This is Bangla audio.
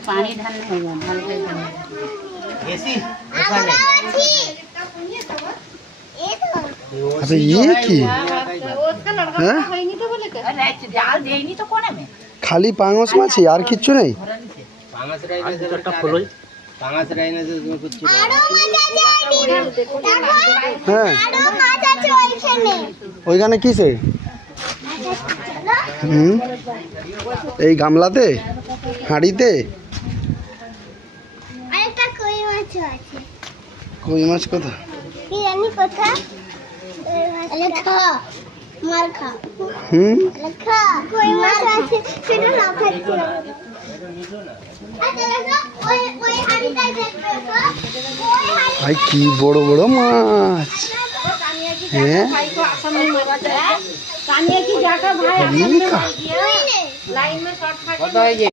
पानी ढालने होगा अबे ये की खाली पांगस माछी আর কিচ্ছু নেই হ্যাঁ ওইখানে কিসে এই গামলাতে হাঁড়িতে আরেকটা কই মাছ আছে কই মাছ কোথা কি জানি কোথা লেখা মার খা লেখা কই মাছ আছে সেটা না খাচ্ছি আচ্ছা দেখো ওই হাঁড়িটাই দেখবে তো ওই হাঁড়ি ভাই কি বড় বড় মাছ হ্যাঁ कानिया की जाकर भाई ये का लाइन में शॉर्ट